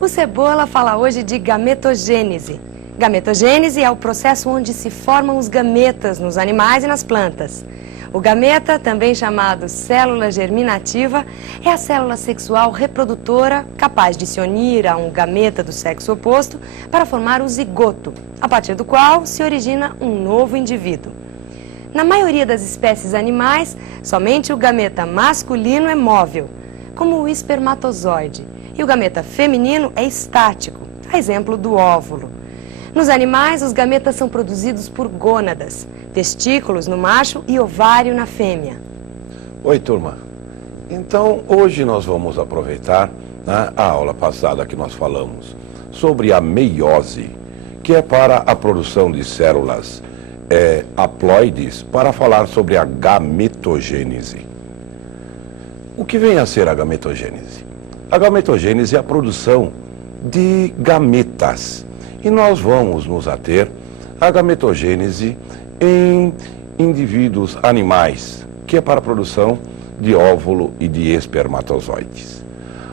O Cebola fala hoje de gametogênese. Gametogênese é o processo onde se formam os gametas nos animais e nas plantas. O gameta, também chamado célula germinativa, é a célula sexual reprodutora capaz de se unir a um gameta do sexo oposto para formar o zigoto, a partir do qual se origina um novo indivíduo. Na maioria das espécies animais, somente o gameta masculino é móvel, como o espermatozoide, e o gameta feminino é estático, a exemplo do óvulo. Nos animais, os gametas são produzidos por gônadas, testículos no macho e ovário na fêmea. Oi, turma. Então, hoje nós vamos aproveitar a aula passada que nós falamos sobre a meiose, que é para a produção de células haploides, para falar sobre a gametogênese. O que vem a ser a gametogênese? A gametogênese é a produção de gametas. E nós vamos nos ater à gametogênese em indivíduos animais, que é para a produção de óvulo e de espermatozoides.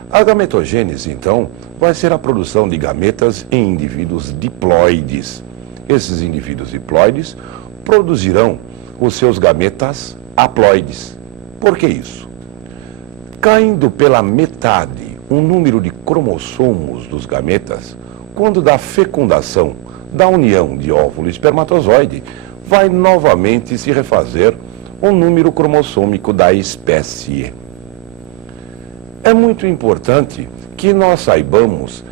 A gametogênese, então, vai ser a produção de gametas em indivíduos diploides. Esses indivíduos diploides produzirão os seus gametas haploides. Por que isso? Caindo pela metade o número de cromossomos dos gametas, quando da fecundação, da união de óvulo e espermatozoide, vai novamente se refazer o número cromossômico da espécie. É muito importante que nós saibamos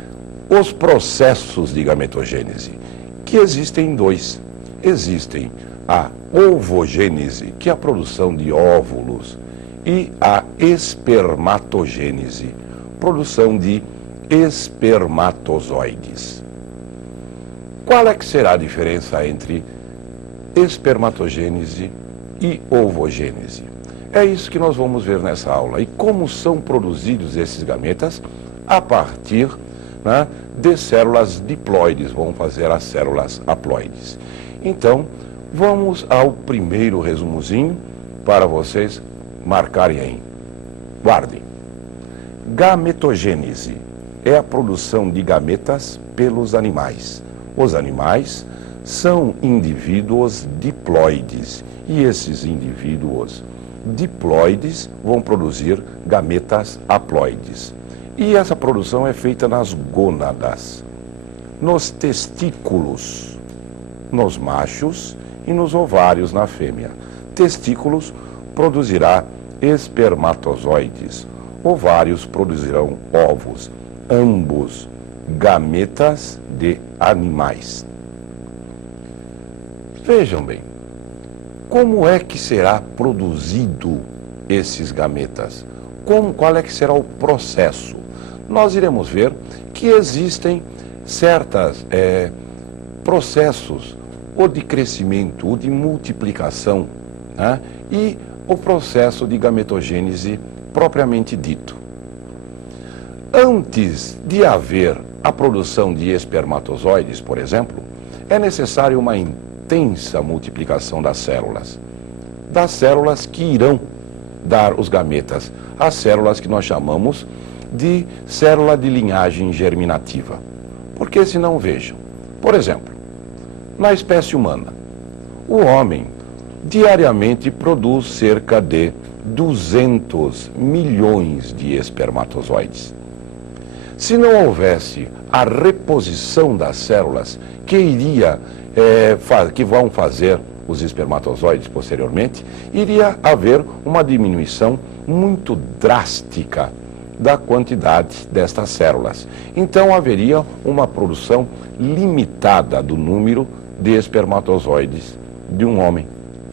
os processos de gametogênese, que existem dois. Existem a ovogênese, que é a produção de óvulos, e a espermatogênese, produção de espermatozoides. Qual é que será a diferença entre espermatogênese e ovogênese? É isso que nós vamos ver nessa aula. E como são produzidos esses gametas a partir de células diploides, vão fazer as células haploides. Então, vamos ao primeiro resumozinho para vocês marcarem aí. Guardem. Gametogênese é a produção de gametas pelos animais. Os animais são indivíduos diploides e esses indivíduos diploides vão produzir gametas haploides. E essa produção é feita nas gônadas, nos testículos, nos machos e nos ovários na fêmea. Testículos produzirá espermatozoides, ovários produzirão ovos, ambos gametas de animais. Vejam bem, como é que será produzido esses gametas? Qual é que será o processo? Nós iremos ver que existem certos processos, ou de crescimento, ou de multiplicação, e o processo de gametogênese propriamente dito. Antes de haver a produção de espermatozoides, por exemplo, é necessária uma intensa multiplicação das células que irão dar os gametas, as células que nós chamamos de célula de linhagem germinativa. Porque senão, vejam, por exemplo, na espécie humana, o homem diariamente produz cerca de 200 milhões de espermatozoides. Se não houvesse a reposição das células que vão fazer os espermatozoides posteriormente, iria haver uma diminuição muito drástica da quantidade destas células. Então haveria uma produção limitada do número de espermatozoides de um homem.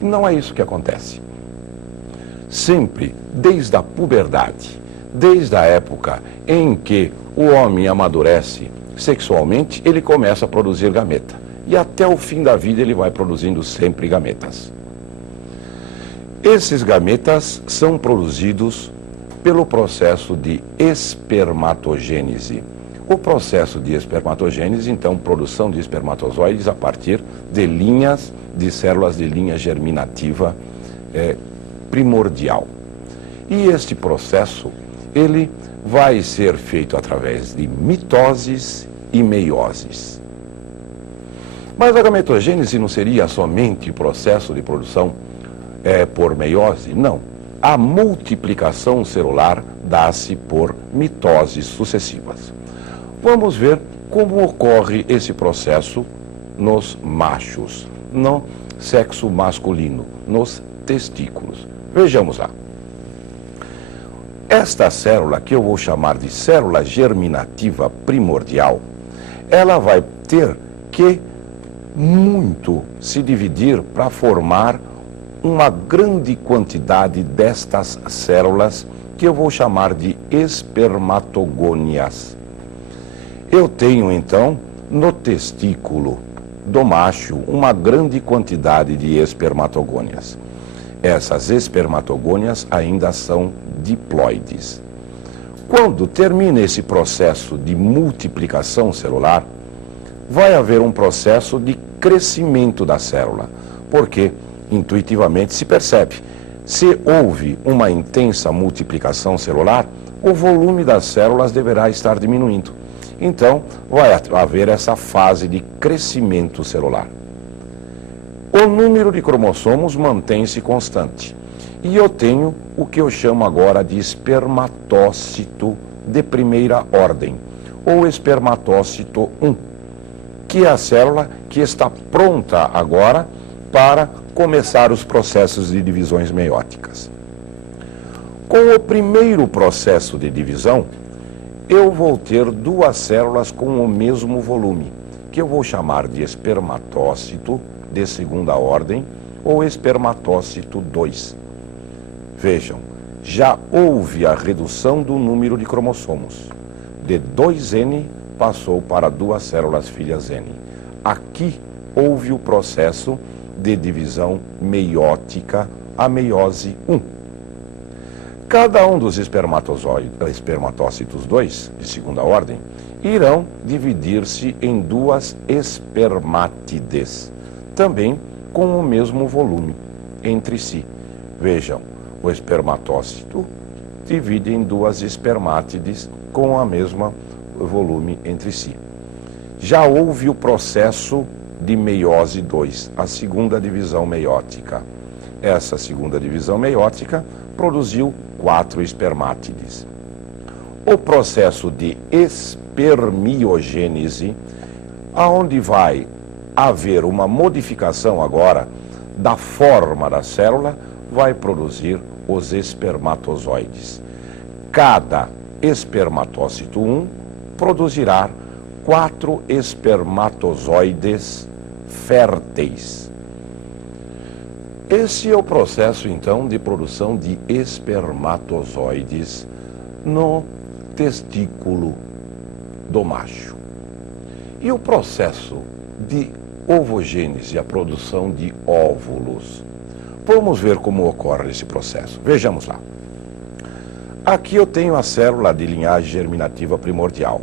E não é isso que acontece. Sempre, desde a puberdade, desde a época em que o homem amadurece sexualmente, ele começa a produzir gameta. E até o fim da vida ele vai produzindo sempre gametas. Esses gametas são produzidos pelo processo de espermatogênese. O processo de espermatogênese, então, produção de espermatozoides a partir de linhas de células de linha germinativa primordial. E este processo, ele vai ser feito através de mitoses e meioses. Mas a gametogênese não seria somente o processo de produção por meiose? Não. A multiplicação celular dá-se por mitoses sucessivas. Vamos ver como ocorre esse processo nos machos, no sexo masculino, nos testículos. Vejamos lá. Esta célula, que eu vou chamar de célula germinativa primordial, ela vai ter que muito se dividir para formar uma grande quantidade destas células que eu vou chamar de espermatogônias. Eu tenho então no testículo do macho uma grande quantidade de espermatogônias. Essas espermatogônias ainda são diploides. Quando termina esse processo de multiplicação celular, vai haver um processo de crescimento da célula, porque intuitivamente se percebe, se houve uma intensa multiplicação celular, o volume das células deverá estar diminuindo. Então, vai haver essa fase de crescimento celular. O número de cromossomos mantém-se constante. E eu tenho o que eu chamo agora de espermatócito de primeira ordem, ou espermatócito 1, que é a célula que está pronta agora para começar os processos de divisões meióticas. Com o primeiro processo de divisão, eu vou ter duas células com o mesmo volume, que eu vou chamar de espermatócito de segunda ordem ou espermatócito 2. Vejam, já houve a redução do número de cromossomos. De 2N passou para duas células filhas N. Aqui houve o processo de divisão meiótica, a meiose 1. Cada um dos espermatócitos 2, de segunda ordem, irão dividir-se em duas espermátides, também com o mesmo volume entre si. Vejam, o espermatócito divide em duas espermátides com o mesmo volume entre si. Já houve o processo de meiose 2, a segunda divisão meiótica. Essa segunda divisão meiótica produziu 4 espermátides. O processo de espermiogênese, aonde vai haver uma modificação agora da forma da célula, vai produzir os espermatozoides. Cada espermatócito 1 produzirá 4 espermatozoides férteis. Esse é o processo, então, de produção de espermatozoides no testículo do macho. E o processo de ovogênese, a produção de óvulos. Vamos ver como ocorre esse processo. Vejamos lá. Aqui eu tenho a célula de linhagem germinativa primordial,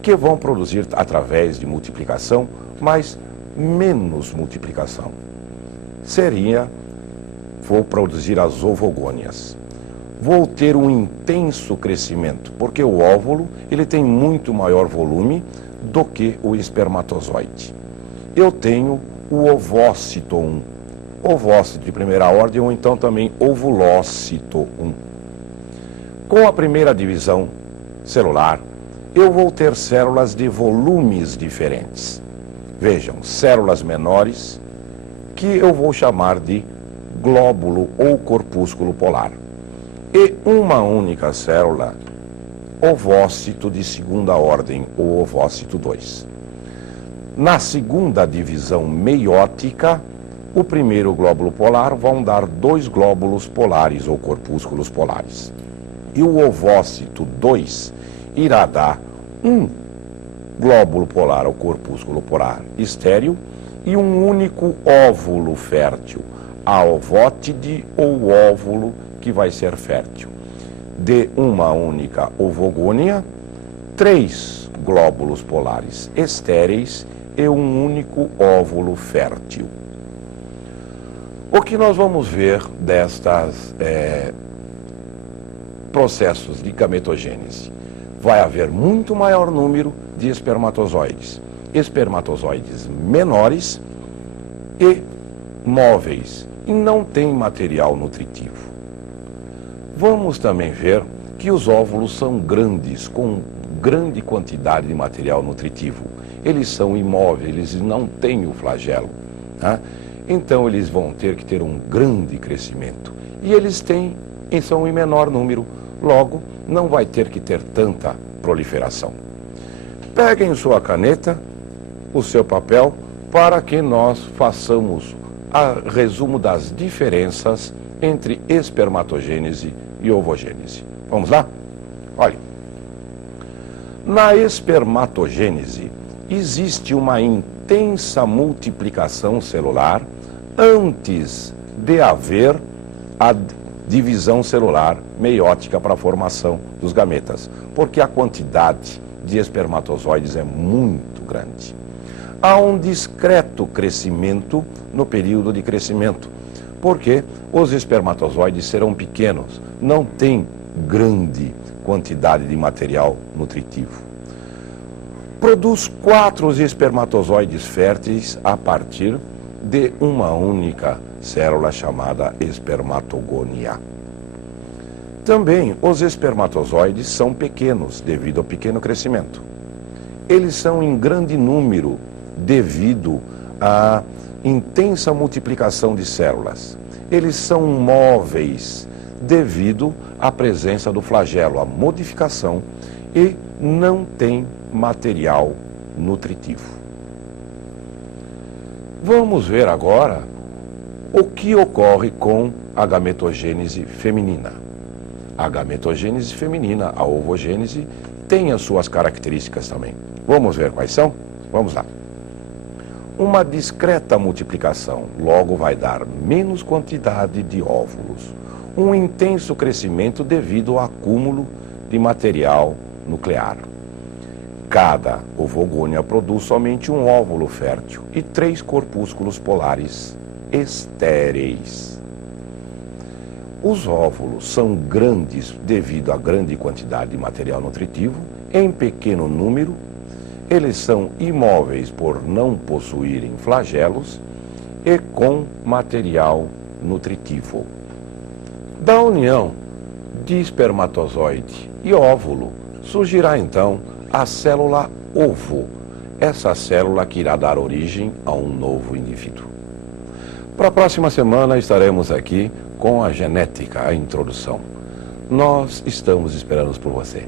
que vão produzir através de multiplicação, mas menos multiplicação. Vou produzir as ovogônias. Vou ter um intenso crescimento, porque o óvulo ele tem muito maior volume do que o espermatozoide. Eu tenho o ovócito 1, ovócito de primeira ordem, ou então também ovulócito 1. Com a primeira divisão celular, eu vou ter células de volumes diferentes. Vejam, células menores, que eu vou chamar de glóbulo ou corpúsculo polar. E uma única célula, ovócito de segunda ordem, ou ovócito 2. Na segunda divisão meiótica, o primeiro glóbulo polar vão dar 2 glóbulos polares, ou corpúsculos polares. E o ovócito 2 irá dar um glóbulo polar, ou corpúsculo polar estéril, e um único óvulo fértil, a ovótide ou óvulo que vai ser fértil. De uma única ovogônia, 3 glóbulos polares estéreis e um único óvulo fértil. O que nós vamos ver processos de gametogênese, vai haver muito maior número de espermatozoides. Espermatozoides menores e móveis, e não tem material nutritivo. Vamos também ver que os óvulos são grandes, com grande quantidade de material nutritivo. Eles são imóveis, eles não têm o flagelo, né? Então eles vão ter que ter um grande crescimento. E eles são em menor número, logo não vai ter que ter tanta proliferação. Peguem sua caneta, o seu papel, para que nós façamos o resumo das diferenças entre espermatogênese e ovogênese. Vamos lá? Olha, na espermatogênese existe uma intensa multiplicação celular antes de haver a divisão celular meiótica para a formação dos gametas, porque a quantidade de espermatozoides é muito grande. Há um discreto crescimento no período de crescimento, porque os espermatozoides serão pequenos, não tem grande quantidade de material nutritivo. Produz 4 espermatozoides férteis a partir de uma única célula chamada espermatogônia. Também os espermatozoides são pequenos devido ao pequeno crescimento. Eles são em grande número devido à intensa multiplicação de células. Eles são móveis devido à presença do flagelo, à modificação, e não tem material nutritivo. Vamos ver agora o que ocorre com a gametogênese feminina. A gametogênese feminina, a ovogênese, tem as suas características também. Vamos ver quais são? Vamos lá. Uma discreta multiplicação logo vai dar menos quantidade de óvulos. Um intenso crescimento devido ao acúmulo de material nuclear. Cada ovogônia produz somente um óvulo fértil e 3 corpúsculos polares estéreis. Os óvulos são grandes devido à grande quantidade de material nutritivo, em pequeno número. Eles são imóveis por não possuírem flagelos e com material nutritivo. Da união de espermatozoide e óvulo surgirá então a célula ovo, essa célula que irá dar origem a um novo indivíduo. Para a próxima semana estaremos aqui com a genética, a introdução. Nós estamos esperando por você.